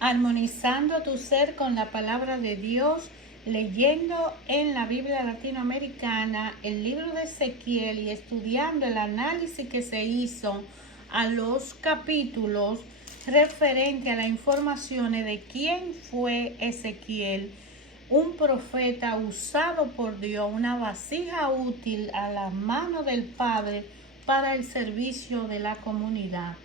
armonizando tu ser con la palabra de Dios, leyendo en la Biblia latinoamericana el libro de Ezequiel y estudiando el análisis que se hizo a los capítulos referente a las informaciones de quién fue Ezequiel, un profeta usado por Dios, una vasija útil a la mano del Padre para el servicio de la comunidad.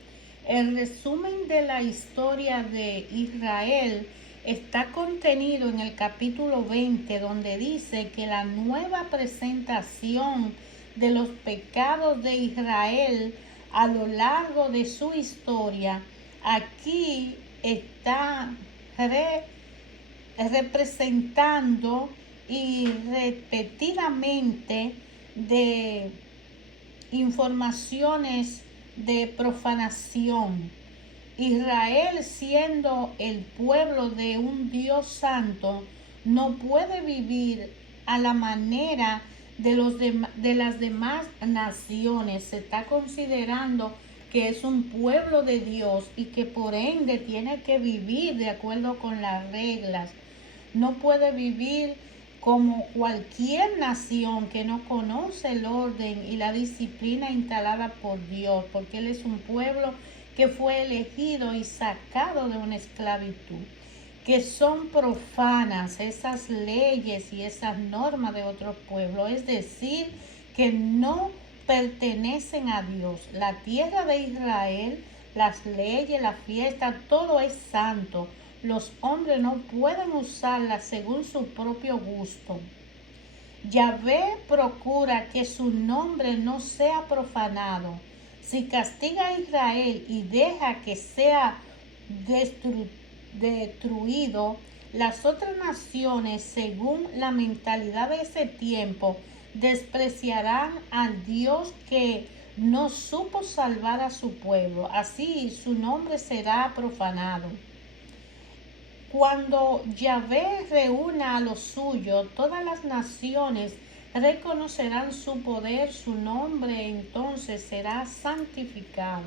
El resumen de la historia de Israel está contenido en el capítulo 20, donde dice que la nueva presentación de los pecados de Israel a lo largo de su historia aquí está representando y repetidamente de informaciones de profanación. Israel, siendo el pueblo de un Dios santo, no puede vivir a la manera de las demás naciones. Se está considerando que es un pueblo de Dios y que por ende tiene que vivir de acuerdo con las reglas. No puede vivir como cualquier nación que no conoce el orden y la disciplina instalada por Dios, porque Él es un pueblo que fue elegido y sacado de una esclavitud, que son profanas esas leyes y esas normas de otros pueblos, es decir, que no pertenecen a Dios. La tierra de Israel, las leyes, la fiesta, todo es santo. Los hombres no pueden usarla según su propio gusto. Yahvé procura que su nombre no sea profanado. Si castiga a Israel y deja que sea destruido, las otras naciones, según la mentalidad de ese tiempo, despreciarán al Dios que no supo salvar a su pueblo. Así su nombre será profanado. Cuando Yahvé reúna a los suyos, todas las naciones reconocerán su poder, su nombre entonces será santificado.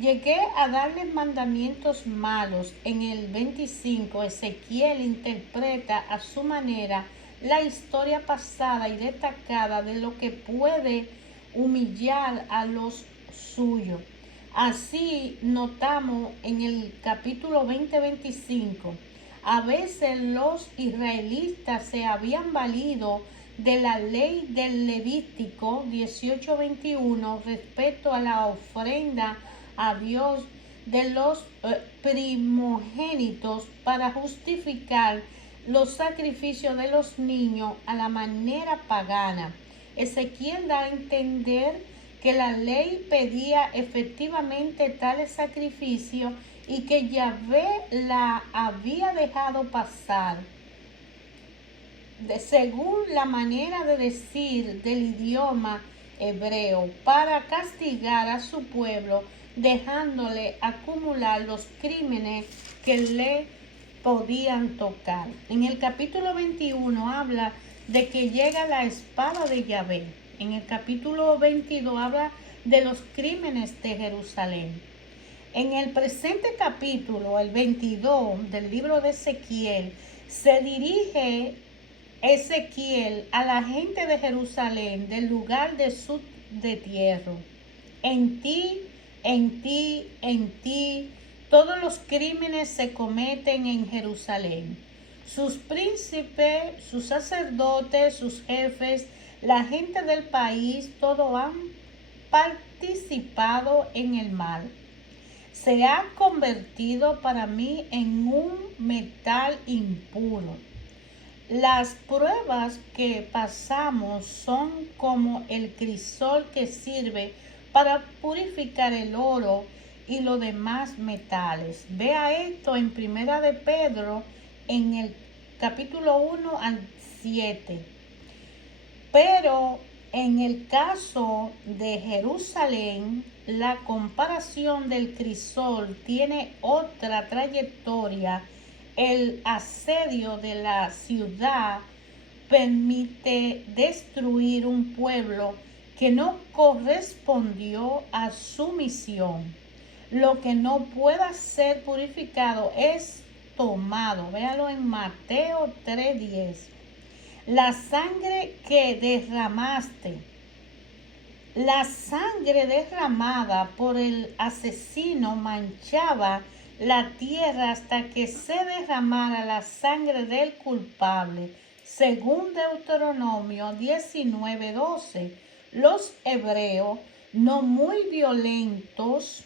Llegué a darles mandamientos malos. En el 25, Ezequiel interpreta a su manera la historia pasada y destacada de lo que puede humillar a los suyos. Así notamos en el capítulo 20-25, a veces los israelitas se habían valido de la ley del Levítico 18:21 respecto a la ofrenda a Dios de los primogénitos para justificar los sacrificios de los niños a la manera pagana. Ezequiel da a entender que la ley pedía efectivamente tales sacrificios y que Yahvé la había dejado pasar. Según la manera de decir del idioma hebreo, para castigar a su pueblo, dejándole acumular los crímenes que le podían tocar. En el capítulo 21 habla de que llega la espada de Yahvé. En el capítulo 22 habla de los crímenes de Jerusalén. En el presente capítulo, el 22 del libro de Ezequiel, se dirige Ezequiel a la gente de Jerusalén del lugar de su destierro. En ti, en ti, en ti, todos los crímenes se cometen en Jerusalén. Sus príncipes, sus sacerdotes, sus jefes, la gente del país, todos han participado en el mal. Se ha convertido para mí en un metal impuro. Las pruebas que pasamos son como el crisol que sirve para purificar el oro y los demás metales. Vea esto en Primera de Pedro, en el capítulo 1 al 7. Pero en el caso de Jerusalén, la comparación del crisol tiene otra trayectoria. El asedio de la ciudad permite destruir un pueblo que no correspondió a su misión. Lo que no pueda ser purificado es tomado. Véalo en Mateo 3:10. La sangre que derramaste, la sangre derramada por el asesino manchaba la tierra hasta que se derramara la sangre del culpable. Según Deuteronomio 19:12, los hebreos, no muy violentos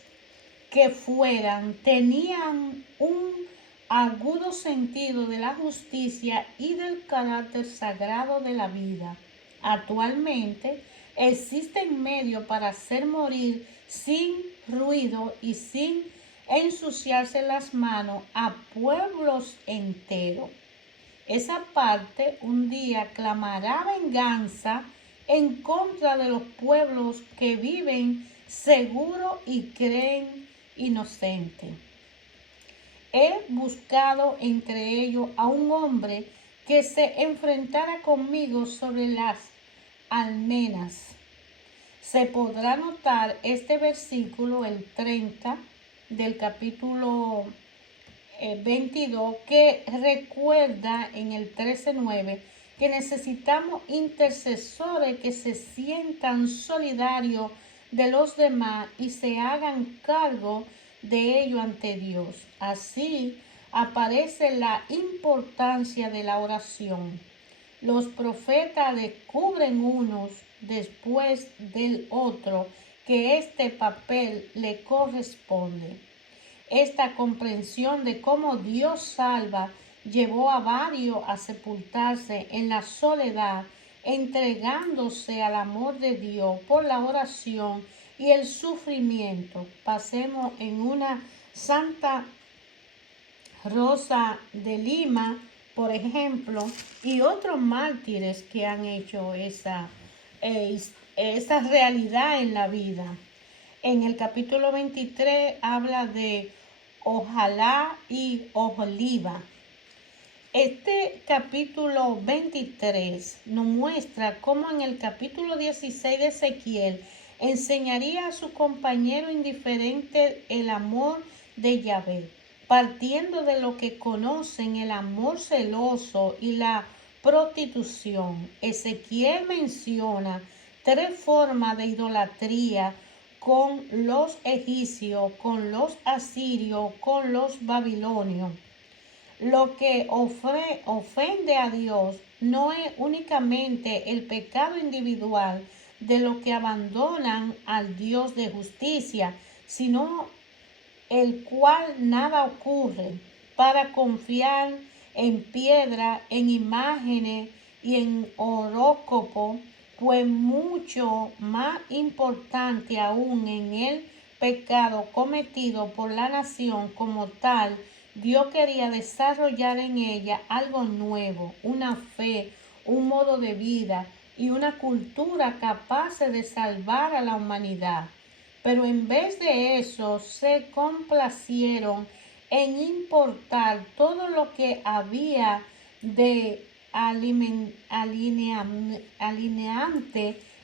que fueran, tenían un agudo sentido de la justicia y del carácter sagrado de la vida. Actualmente existen medios para hacer morir sin ruido y sin ensuciarse las manos a pueblos enteros. Esa parte un día clamará venganza en contra de los pueblos que viven seguro y creen inocente. He buscado entre ellos a un hombre que se enfrentara conmigo sobre las almenas. Se podrá notar este versículo, el 30 del capítulo 22, que recuerda en el 13:9 que necesitamos intercesores que se sientan solidarios de los demás y se hagan cargo de ello ante Dios. Así aparece la importancia de la oración. Los profetas descubren unos después del otro que este papel le corresponde. Esta comprensión de cómo Dios salva llevó a varios a sepultarse en la soledad, entregándose al amor de Dios por la oración y el sufrimiento. Pasemos en una Santa Rosa de Lima, por ejemplo, y otros mártires que han hecho esa realidad en la vida. En el capítulo 23 habla de Ojalá y Oholiba. Este capítulo 23 nos muestra cómo en el capítulo 16 de Ezequiel enseñaría a su compañero indiferente el amor de Yahvé, partiendo de lo que conocen el amor celoso y la prostitución. Ezequiel menciona 3 formas de idolatría con los egipcios, con los asirios, con los babilonios. Lo que ofende a Dios no es únicamente el pecado individual de los que abandonan al Dios de justicia, sino el cual nada ocurre para confiar en piedra, en imágenes y en horóscopo, pues mucho más importante aún en el pecado cometido por la nación como tal. Dios quería desarrollar en ella algo nuevo, una fe, un modo de vida y una cultura capaz de salvar a la humanidad. Pero en vez de eso se complacieron en importar todo lo que había de alineante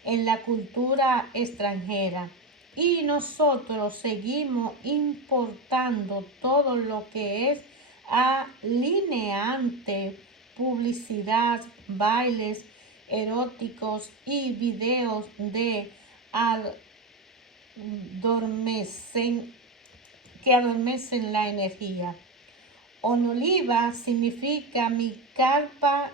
en la cultura extranjera. Y nosotros seguimos importando todo lo que es alineante, publicidad, bailes eróticos y videos de que adormecen la energía. Onoliva significa mi carpa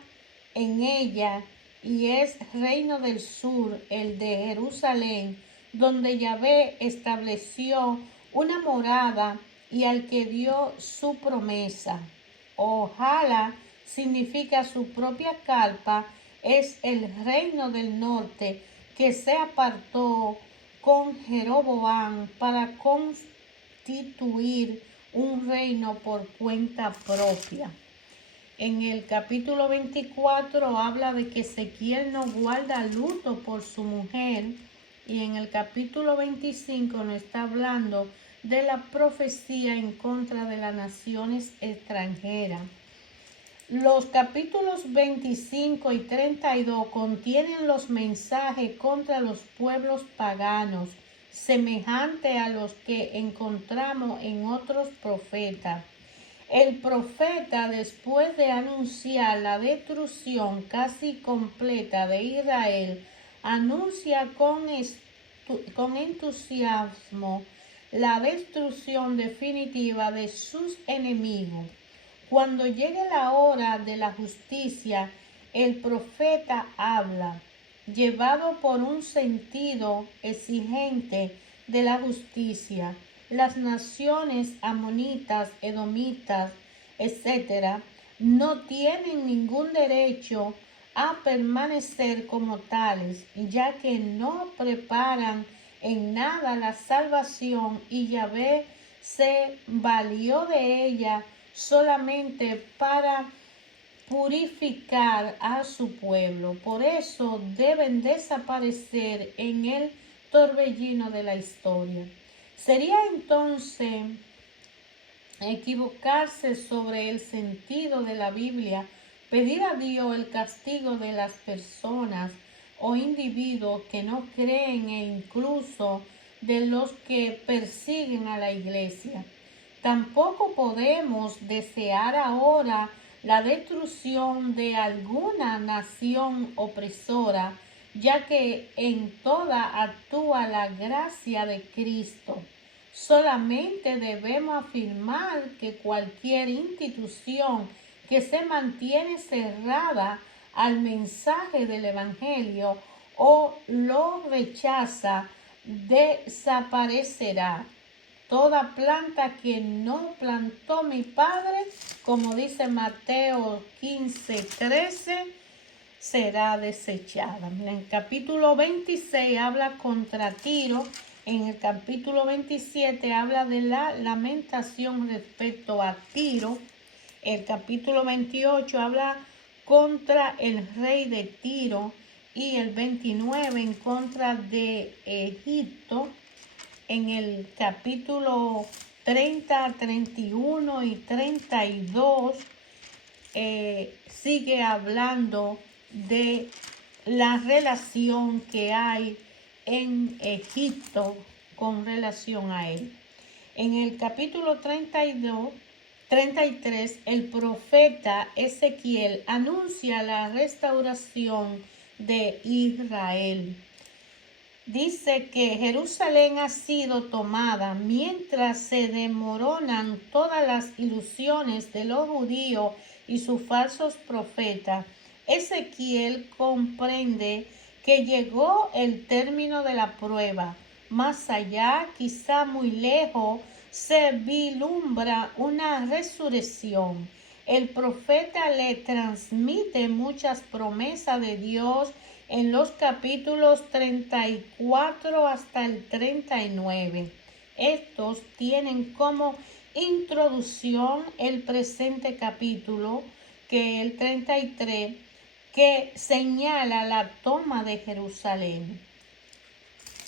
en ella y es reino del sur, el de Jerusalén, donde Yahvé estableció una morada y al que dio su promesa. Ojalá significa su propia carpa, es el reino del norte que se apartó con Jeroboam para constituir un reino por cuenta propia. En el capítulo 24 habla de que Ezequiel no guarda luto por su mujer, y en el capítulo 25 nos está hablando de la profecía en contra de las naciones extranjeras. Los capítulos 25 y 32 contienen los mensajes contra los pueblos paganos semejante a los que encontramos en otros profetas. El profeta, después de anunciar la destrucción casi completa de Israel, anuncia con entusiasmo la destrucción definitiva de sus enemigos. Cuando llegue la hora de la justicia, el profeta habla, llevado por un sentido exigente de la justicia. Las naciones amonitas, edomitas, etc., no tienen ningún derecho a permanecer como tales, ya que no preparan en nada la salvación y Yahvé se valió de ella solamente para purificar a su pueblo. Por eso deben desaparecer en el torbellino de la historia. Sería entonces equivocarse sobre el sentido de la Biblia, pedir a Dios el castigo de las personas o individuos que no creen e incluso de los que persiguen a la iglesia. Tampoco podemos desear ahora la destrucción de alguna nación opresora, ya que en toda actúa la gracia de Cristo. Solamente debemos afirmar que cualquier institución que se mantiene cerrada al mensaje del Evangelio o lo rechaza, desaparecerá. Toda planta que no plantó mi Padre, como dice Mateo 15:13, será desechada. En el capítulo 26 habla contra Tiro. En el capítulo 27 habla de la lamentación respecto a Tiro. El capítulo 28 habla contra el rey de Tiro y el 29 en contra de Egipto. En el capítulo 30, 31 y 32 sigue hablando de la relación que hay en Egipto con relación a él. En el capítulo 33, el profeta Ezequiel anuncia la restauración de Israel. Dice que Jerusalén ha sido tomada mientras se desmoronan todas las ilusiones de los judíos y sus falsos profetas. Ezequiel comprende que llegó el término de la prueba. Más allá, quizá muy lejos, se vislumbra una resurrección. El profeta le transmite muchas promesas de Dios en los capítulos 34 hasta el 39. Estos tienen como introducción el presente capítulo, que es el 33, que señala la toma de Jerusalén.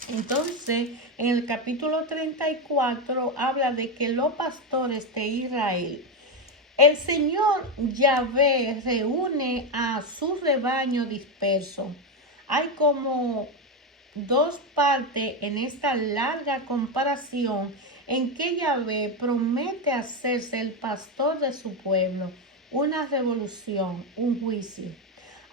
Entonces, en el capítulo 34 habla de que los pastores de Israel, el Señor Yahvé reúne a su rebaño disperso. Hay como dos partes en esta larga comparación en que Yahvé promete hacerse el pastor de su pueblo, una revolución, un juicio.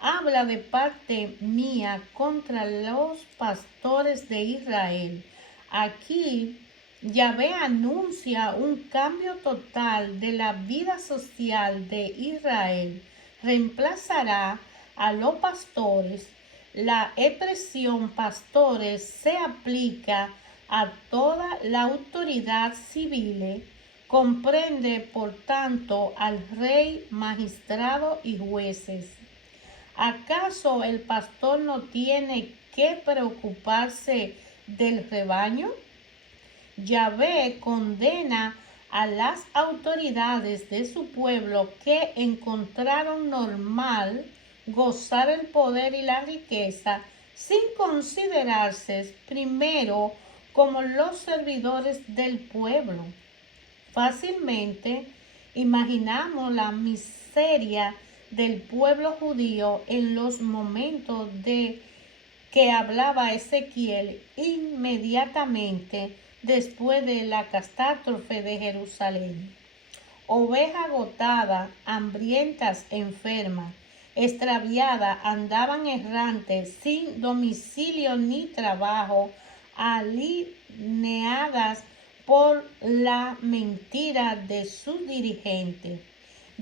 Habla de parte mía contra los pastores de Israel. Aquí Yahvé anuncia un cambio total de la vida social de Israel. Reemplazará a los pastores. La expresión pastores se aplica a toda la autoridad civil. Comprende, por tanto, al rey, magistrado y jueces. ¿Acaso el pastor no tiene que preocuparse del rebaño? Yahvé condena a las autoridades de su pueblo que encontraron normal gozar el poder y la riqueza sin considerarse primero como los servidores del pueblo. Fácilmente imaginamos la miseria del pueblo judío en los momentos de que hablaba Ezequiel inmediatamente después de la catástrofe de Jerusalén. Oveja agotada, hambrientas, enfermas, extraviadas, andaban errantes, sin domicilio ni trabajo, alineadas por la mentira de sus dirigentes.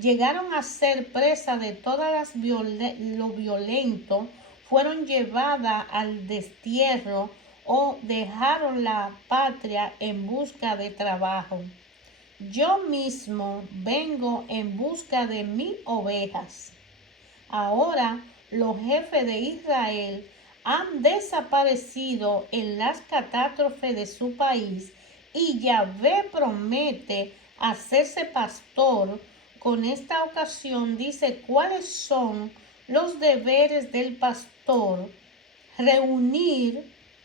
Llegaron a ser presa de todas lo violento, fueron llevadas al destierro o dejaron la patria en busca de trabajo. Yo mismo vengo en busca de mis ovejas. Ahora los jefes de Israel han desaparecido en las catástrofes de su país y Yahvé promete hacerse pastor. Con esta ocasión dice cuáles son los deberes del pastor: reunir,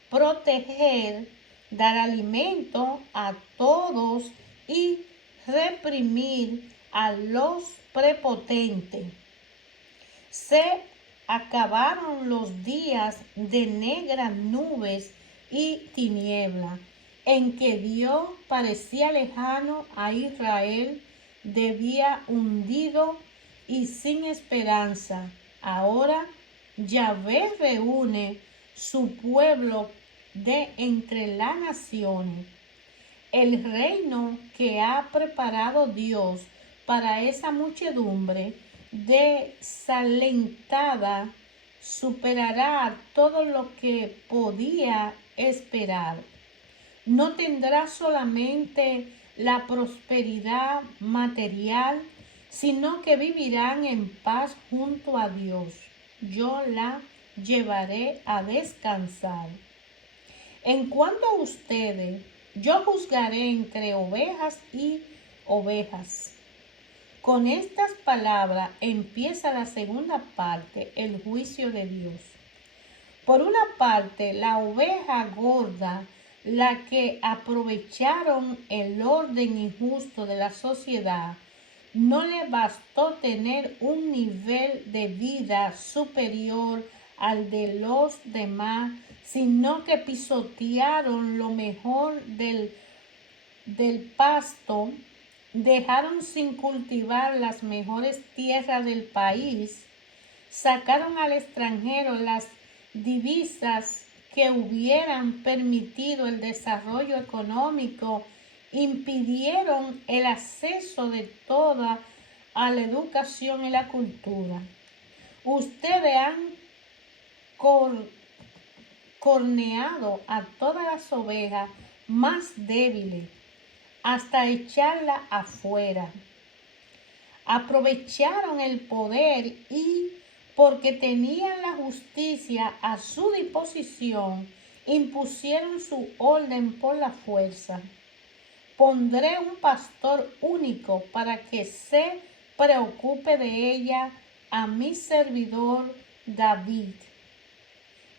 proteger, dar alimento a todos y reprimir a los prepotentes. Se acabaron los días de negras nubes y tiniebla, en que Dios parecía lejano a Israel, de día hundido y sin esperanza. Ahora Yahvé reúne su pueblo de entre las naciones. El reino que ha preparado Dios para esa muchedumbre desalentada superará todo lo que podía esperar. No tendrá solamente la prosperidad material, sino que vivirán en paz junto a Dios. Yo la llevaré a descansar. En cuanto a ustedes, yo juzgaré entre ovejas y ovejas. Con estas palabras empieza la segunda parte, el juicio de Dios. Por una parte, la oveja gorda, la que aprovecharon el orden injusto de la sociedad, no le bastó tener un nivel de vida superior al de los demás, sino que pisotearon lo mejor del pasto, dejaron sin cultivar las mejores tierras del país, sacaron al extranjero las divisas que hubieran permitido el desarrollo económico, impidieron el acceso de toda a la educación y la cultura. Ustedes han corneado a todas las ovejas más débiles hasta echarla afuera. Aprovecharon el poder y, porque tenían la justicia a su disposición, impusieron su orden por la fuerza. Pondré un pastor único para que se preocupe de ella, a mi servidor David.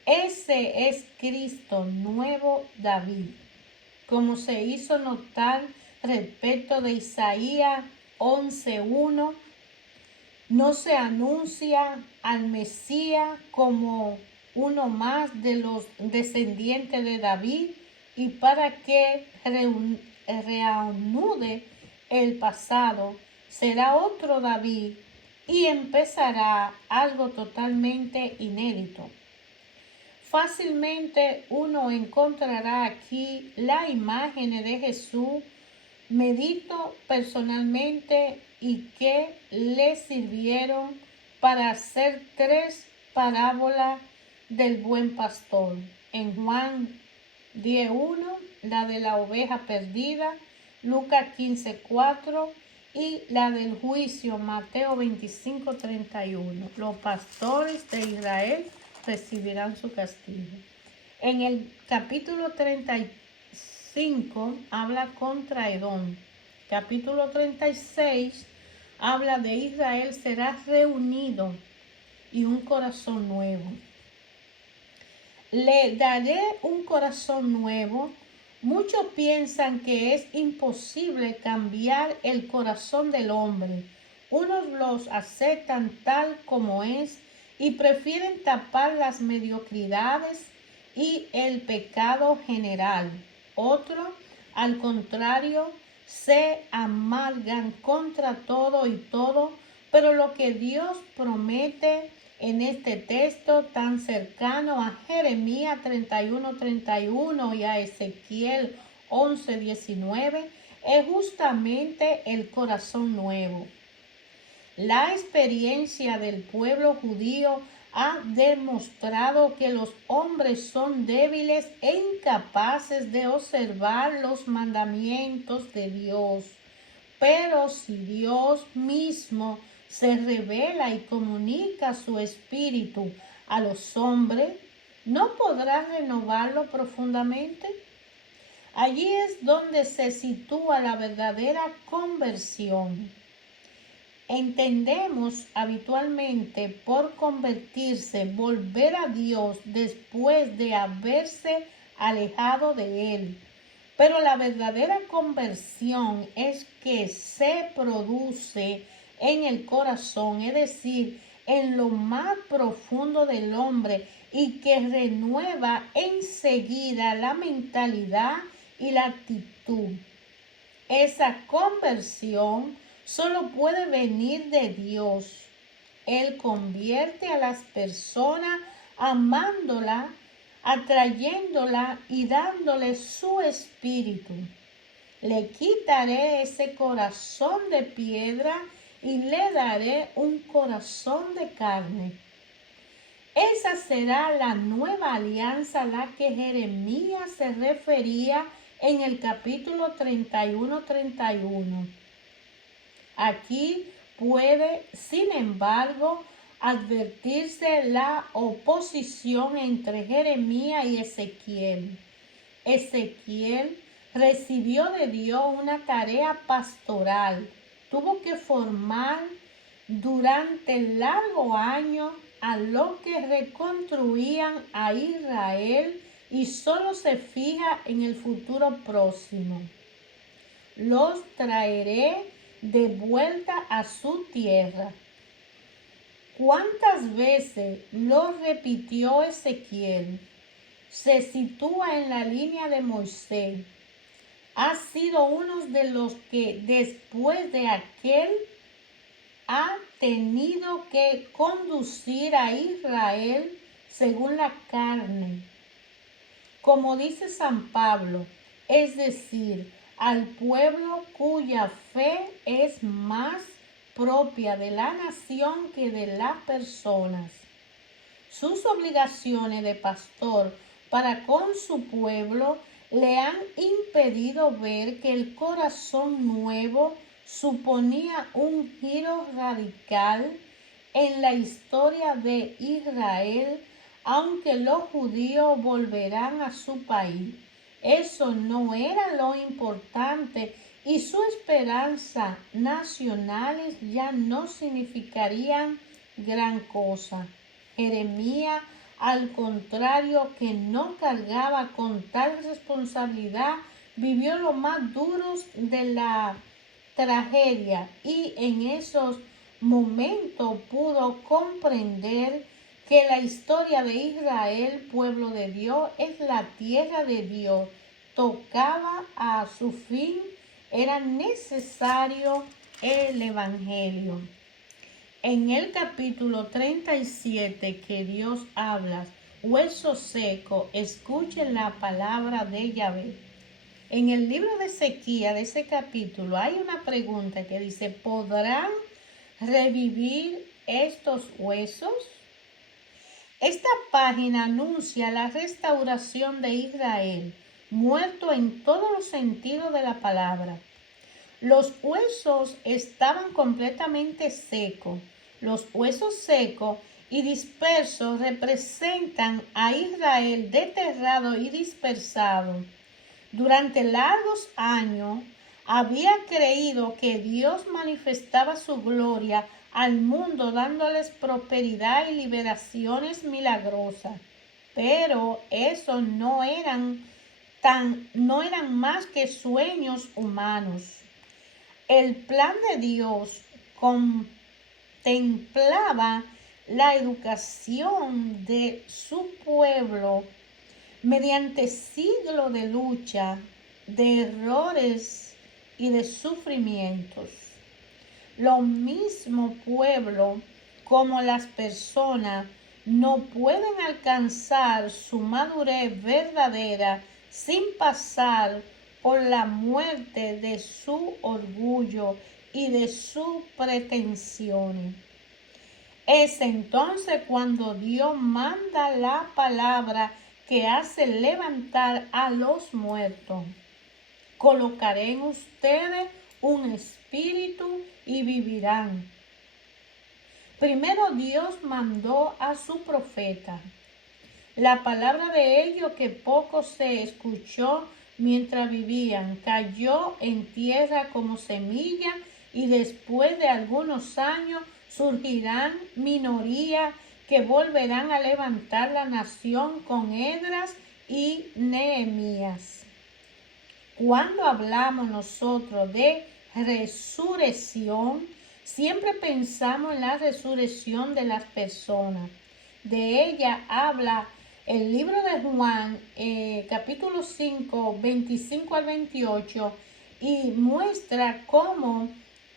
Ese es Cristo, nuevo David, como se hizo notar respecto de Isaías 11:1. No se anuncia al Mesías como uno más de los descendientes de David, y para que reanude el pasado, será otro David y empezará algo totalmente inédito. Fácilmente uno encontrará aquí la imagen de Jesús. Medito personalmente y que le sirvieron para hacer 3 parábolas del buen pastor. En Juan 10:1, la de la oveja perdida, Lucas 15:4 y la del juicio, Mateo 25:31. Los pastores de Israel recibirán su castigo. En el capítulo 35 habla contra Edom. Capítulo 36 habla de Israel será reunido y un corazón nuevo. Le daré un corazón nuevo. Muchos piensan que es imposible cambiar el corazón del hombre. Unos los aceptan tal como es y prefieren tapar las mediocridades y el pecado general. Otros, al contrario, se amargan contra todo y todo, pero lo que Dios promete en este texto tan cercano a Jeremías 31:31 y a Ezequiel 11:19 es justamente el corazón nuevo. La experiencia del pueblo judío ha demostrado que los hombres son débiles e incapaces de observar los mandamientos de Dios. Pero si Dios mismo se revela y comunica su espíritu a los hombres, ¿no podrá renovarlo profundamente? Allí es donde se sitúa la verdadera conversión. Entendemos habitualmente por convertirse, volver a Dios después de haberse alejado de Él. Pero la verdadera conversión es que se produce en el corazón, es decir, en lo más profundo del hombre y que renueva enseguida la mentalidad y la actitud. Esa conversión solo puede venir de Dios. Él convierte a las personas amándola, atrayéndola y dándole su espíritu. Le quitaré ese corazón de piedra y le daré un corazón de carne. Esa será la nueva alianza a la que Jeremías se refería en el capítulo 31:31. Aquí puede, sin embargo, advertirse la oposición entre Jeremías y Ezequiel. Ezequiel recibió de Dios una tarea pastoral. Tuvo que formar durante largos años a los que reconstruían a Israel y solo se fija en el futuro próximo. Los traeré de vuelta a su tierra. ¿Cuántas veces lo repitió Ezequiel? Se sitúa en la línea de Moisés. Ha sido uno de los que después de aquel ha tenido que conducir a Israel según la carne. Como dice San Pablo, es decir, al pueblo cuya fe es más propia de la nación que de las personas. Sus obligaciones de pastor para con su pueblo le han impedido ver que el corazón nuevo suponía un giro radical en la historia de Israel, aunque los judíos volverán a su país. Eso no era lo importante y su esperanza nacionales ya no significarían gran cosa. Jeremías, al contrario, que no cargaba con tal responsabilidad, vivió lo más duros de la tragedia y en esos momentos pudo comprender que la historia de Israel, pueblo de Dios, es la tierra de Dios. Tocaba a su fin, era necesario el Evangelio. En el capítulo 37 que Dios habla, hueso seco, escuchen la palabra de Yahvé. En el libro de Ezequiel, de ese capítulo, hay una pregunta que dice, ¿podrán revivir estos huesos? Esta página anuncia la restauración de Israel, muerto en todos los sentidos de la palabra. Los huesos estaban completamente secos. Los huesos secos y dispersos representan a Israel desterrado y dispersado. Durante largos años había creído que Dios manifestaba su gloria al mundo dándoles prosperidad y liberaciones milagrosas. Pero eso no eran más que sueños humanos. El plan de Dios contemplaba la educación de su pueblo mediante siglos de lucha, de errores y de sufrimientos. Lo mismo pueblo como las personas no pueden alcanzar su madurez verdadera sin pasar por la muerte de su orgullo y de sus pretensiones. Es entonces cuando Dios manda la palabra que hace levantar a los muertos. Colocaré en ustedes un espíritu y vivirán. Primero Dios mandó a su profeta. La palabra de ellos que poco se escuchó mientras vivían, cayó en tierra como semilla y después de algunos años surgirán minorías que volverán a levantar la nación con Esdras y Nehemías. Cuando hablamos nosotros de resurrección, siempre pensamos en la resurrección de las personas. De ella habla el libro de Juan, capítulo 5, 25 al 28, y muestra cómo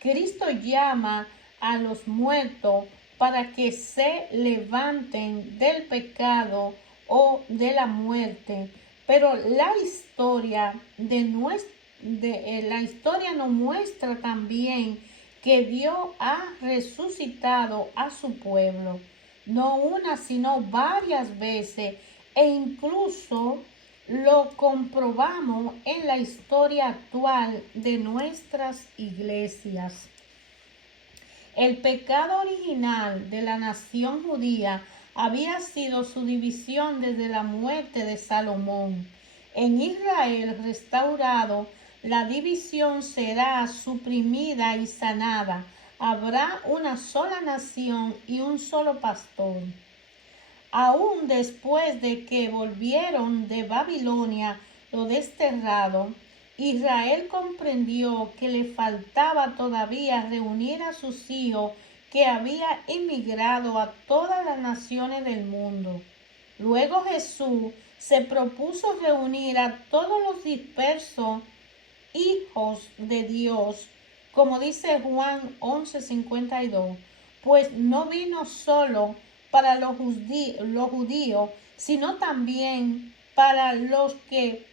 Cristo llama a los muertos para que se levanten del pecado o de la muerte. Pero la historia la historia nos muestra también que Dios ha resucitado a su pueblo, no una, sino varias veces, e incluso lo comprobamos en la historia actual de nuestras iglesias. El pecado original de la nación judía había sido su división desde la muerte de Salomón. En Israel restaurado, la división será suprimida y sanada. Habrá una sola nación y un solo pastor. Aún después de que volvieron de Babilonia lo desterrado, Israel comprendió que le faltaba todavía reunir a sus hijos que había emigrado a todas las naciones del mundo. Luego Jesús se propuso reunir a todos los dispersos hijos de Dios, como dice Juan 11:52, pues no vino solo para los judíos, sino también para los que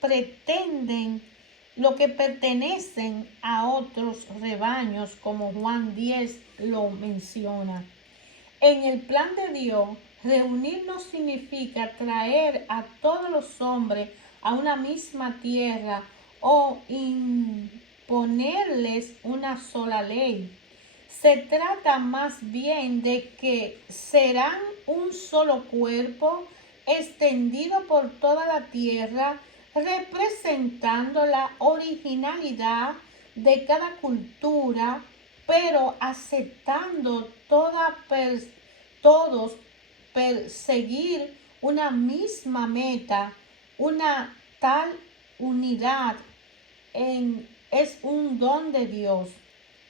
pertenecen a otros rebaños, como Juan 10 lo menciona. En el plan de Dios, reunirnos significa traer a todos los hombres a una misma tierra o imponerles una sola ley. Se trata más bien de que serán un solo cuerpo extendido por toda la tierra, representando la originalidad de cada cultura, pero aceptando todos perseguir una misma meta. Una tal unidad es un don de Dios.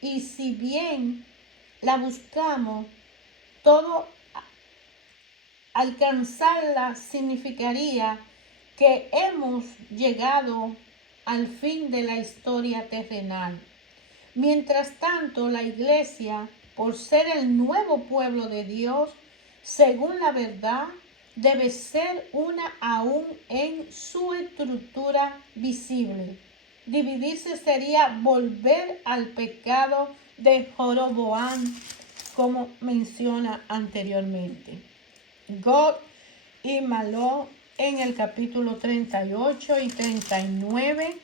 Y si bien la buscamos, todo alcanzarla significaría que hemos llegado al fin de la historia terrenal. Mientras tanto, la iglesia, por ser el nuevo pueblo de Dios, según la verdad, debe ser una aún en su estructura visible. Dividirse sería volver al pecado de Jeroboam, como menciona anteriormente. God y Maló en el capítulo 38 y 39,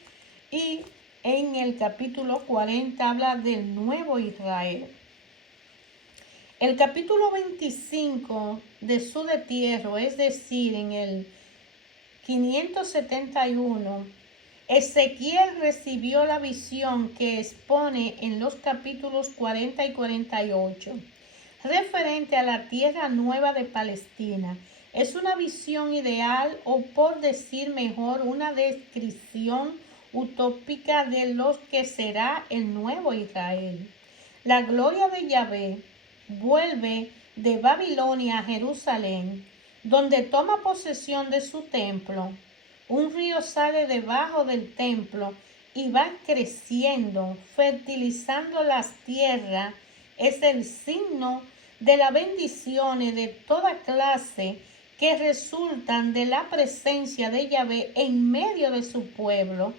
y en el capítulo 40 habla del nuevo Israel. El capítulo 25 de su destierro, es decir, en el 571, Ezequiel recibió la visión que expone en los capítulos 40 y 48, referente a la tierra nueva de Palestina. Es una visión ideal, o por decir mejor, una descripción utópica de lo que será el nuevo Israel. La gloria de Yahvé vuelve de Babilonia a Jerusalén, donde toma posesión de su templo, un río sale debajo del templo y va creciendo, fertilizando las tierras. Es el signo de las bendiciones de toda clase que resultan de la presencia de Yahvé en medio de su pueblo.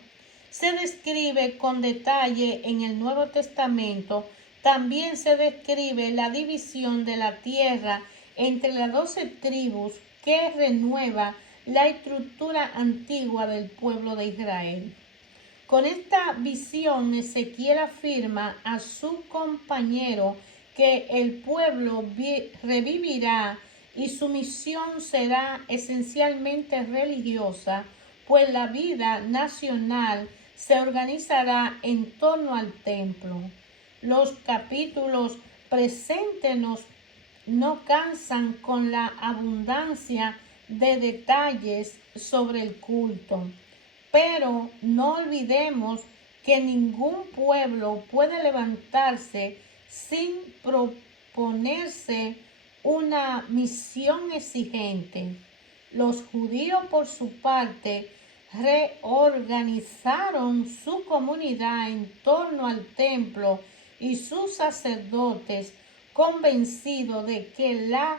Se describe con detalle en el Nuevo Testamento. También se describe la división de la tierra entre las 12 tribus que renueva la estructura antigua del pueblo de Israel. Con esta visión, Ezequiel afirma a su compañero que el pueblo revivirá y su misión será esencialmente religiosa, pues la vida nacional se organizará en torno al templo. Los capítulos presentes no cansan con la abundancia de detalles sobre el culto. Pero no olvidemos que ningún pueblo puede levantarse sin proponerse una misión exigente. Los judíos, por su parte, reorganizaron su comunidad en torno al templo y sus sacerdotes, convencidos de que la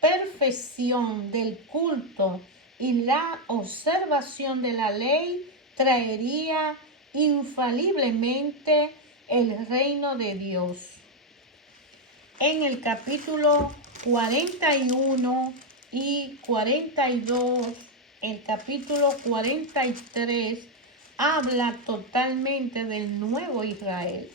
perfección del culto y la observación de la ley traería infaliblemente el reino de Dios. En el capítulo 41 y 42, el capítulo 43 habla totalmente del nuevo Israel.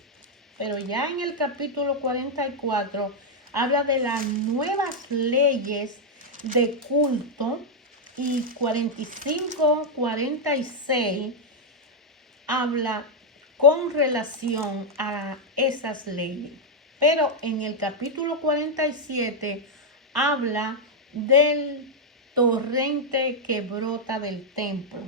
Pero ya en el capítulo 44 habla de las nuevas leyes de culto, y 45, 46 habla con relación a esas leyes. Pero en el capítulo 47 habla del torrente que brota del templo.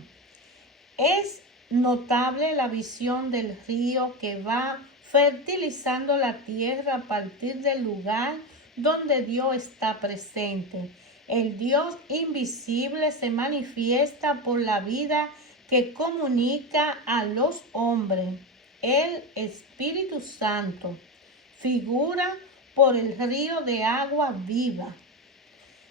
Es notable la visión del río que va fertilizando la tierra a partir del lugar donde Dios está presente. El Dios invisible se manifiesta por la vida que comunica a los hombres. El Espíritu Santo figura por el río de agua viva.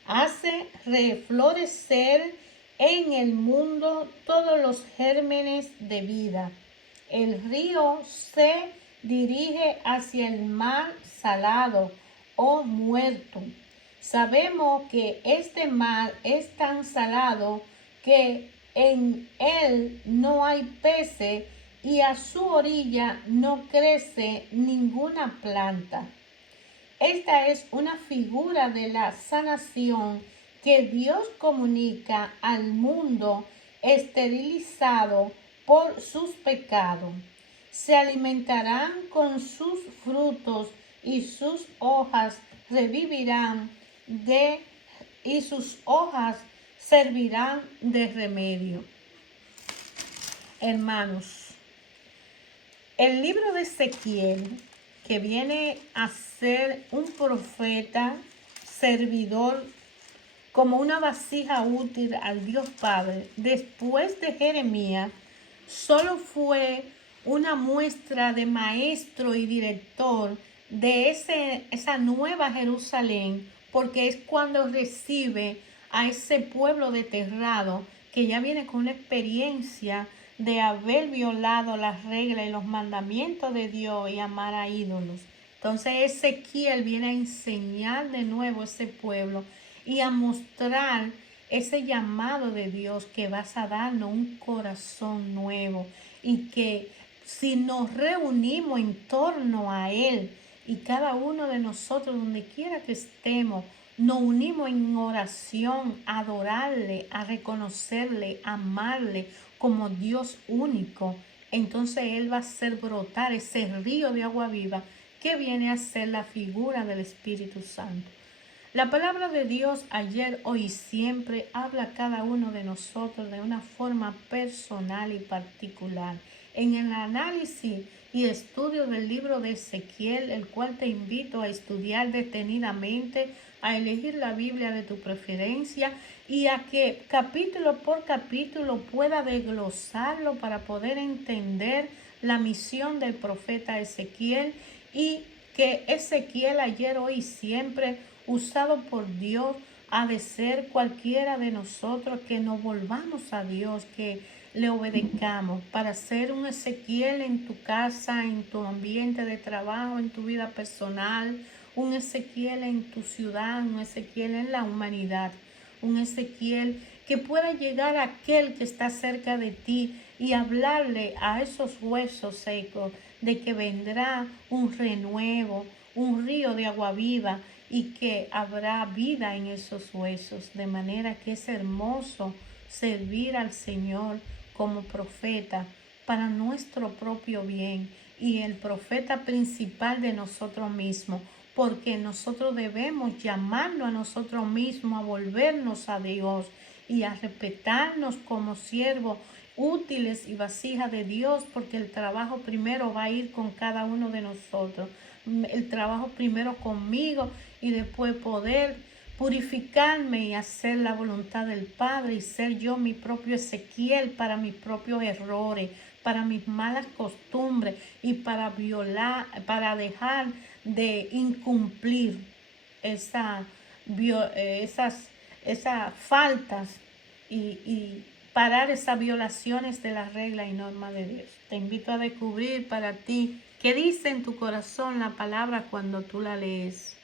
Hace reflorecer en el mundo todos los gérmenes de vida. El río se dirige hacia el mar salado o muerto. Sabemos que este mar es tan salado que en él no hay peces y a su orilla no crece ninguna planta. Esta es una figura de la sanación que Dios comunica al mundo esterilizado por sus pecados. Se alimentarán con sus frutos y sus hojas revivirán y sus hojas servirán de remedio. Hermanos, el libro de Ezequiel, que viene a ser un profeta, servidor, como una vasija útil al Dios Padre, después de Jeremías, solo fue una muestra de maestro y director de esa nueva Jerusalén, porque es cuando recibe a ese pueblo desterrado que ya viene con una experiencia de haber violado las reglas y los mandamientos de Dios y amar a ídolos. Entonces Ezequiel viene a enseñar de nuevo a ese pueblo y a mostrar ese llamado de Dios, que vas a darnos un corazón nuevo y que si nos reunimos en torno a Él y cada uno de nosotros, donde quiera que estemos, nos unimos en oración a adorarle, a reconocerle, a amarle como Dios único, entonces Él va a hacer brotar ese río de agua viva que viene a ser la figura del Espíritu Santo. La palabra de Dios ayer, hoy y siempre habla a cada uno de nosotros de una forma personal y particular. En el análisis y estudio del libro de Ezequiel, el cual te invito a estudiar detenidamente, a elegir la Biblia de tu preferencia y a que capítulo por capítulo pueda desglosarlo para poder entender la misión del profeta Ezequiel, y que Ezequiel ayer, hoy y siempre, usado por Dios, ha de ser cualquiera de nosotros que nos volvamos a Dios, que le obedezcamos, para ser un Ezequiel en tu casa, en tu ambiente de trabajo, en tu vida personal, un Ezequiel en tu ciudad, un Ezequiel en la humanidad, un Ezequiel que pueda llegar a aquel que está cerca de ti y hablarle a esos huesos secos de que vendrá un renuevo, un río de agua viva, y que habrá vida en esos huesos. De manera que es hermoso servir al Señor como profeta para nuestro propio bien y el profeta principal de nosotros mismos, porque nosotros debemos llamarnos a nosotros mismos a volvernos a Dios y a respetarnos como siervos útiles y vasijas de Dios, porque el trabajo primero va a ir con cada uno de nosotros. El trabajo primero conmigo y después poder purificarme y hacer la voluntad del Padre y ser yo mi propio Ezequiel para mis propios errores, para mis malas costumbres y para violar, para dejar de incumplir esa, esas faltas y parar esas violaciones de las reglas y normas de Dios. Te invito a descubrir para ti qué dice en tu corazón la palabra cuando tú la lees.